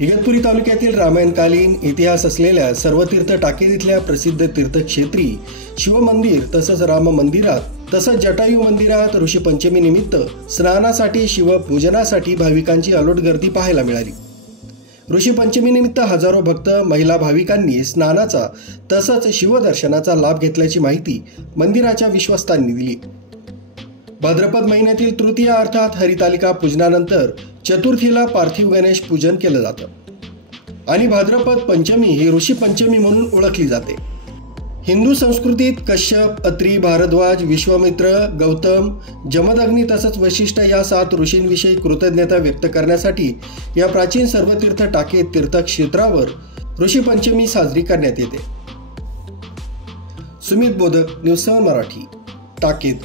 इगतपुरी तालुक्यातील रामायणकालीन इतिहास असलेल्या सर्वतीर्थ टाकेद इथल्या प्रसिद्ध तीर्थक्षेत्री शिवमंदिर तसंच राम मंदिरात तसंच जटायू मंदिरात ऋषीपंचमी निमित्त स्नानासाठी शिवपूजनासाठी भाविकांची अलोट गर्दी पाहायला मिळाली। ऋषीपंचमी निमित्त हजारो भक्त महिला भाविकांनी स्नानाचा तसंच शिवदर्शनाचा लाभ घेतल्याची माहिती मंदिराच्या विश्वस्तांनी दिली। भाद्रपद महिन्यातील तृतीया अर्थात हरितालिका पूजनानंतर चतुर्थीला पार्थिव गणेश पूजन केलं जातं आणि भाद्रपद पंचमी ही ऋषीपंचमी म्हणून ओळखली जाते। हिंदू संस्कृतीत कश्यप, अत्री, भारद्वाज, विश्वामित्र, गौतम, जमदग्नी तसंच वशिष्ठ या 7 ऋषींविषयी कृतज्ञता व्यक्त करण्यासाठी या प्राचीन सर्वतीर्थ टाकेद तीर्थक्षेत्रावर ऋषीपंचमी साजरी करण्यात येते। सुमित बोधक, न्यूज 7 मराठी, टाकेद।